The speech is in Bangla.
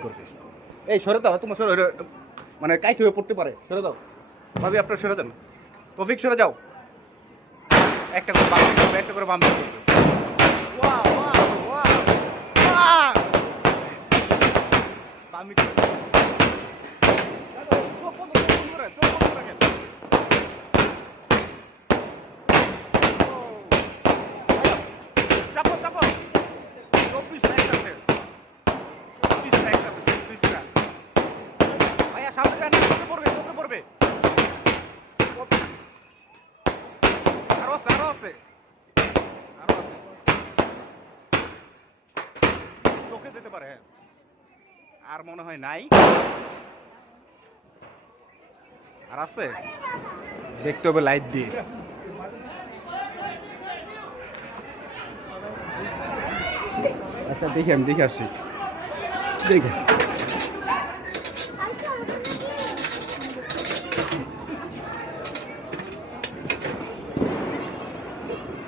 করবে। এই সরে দাও, তোমার সরে মানে কাইট হয়ে পড়তে পারে, সরে দাও ভাবি, আপনার সরে যান, তৌফিক সরে যাও। একটা করে বাম দিক করবে, একটা করে বাম দিক করবে। ওয়াও ওয়াও ওয়াও ওয়াও, বাম দিক করবে। চোখ বন্ধ করে, চোখ বন্ধ করে রাখেন। চাপো চাপো, 24টা একসাথে, 24টা একসাথে, 24টা। ভাইয়া সামনে যান, চোখে পড়বে, চোখে পড়বে। আরো আছে, আরো আছে, আরো আছে। চোখে যেতে পারে, হ্যাঁ। আর মনে হয় নাই, আর আছে, দেখতে হবে লাইট দিয়ে। আচ্ছা দেখি, আমি দেখে আসছি, দেখে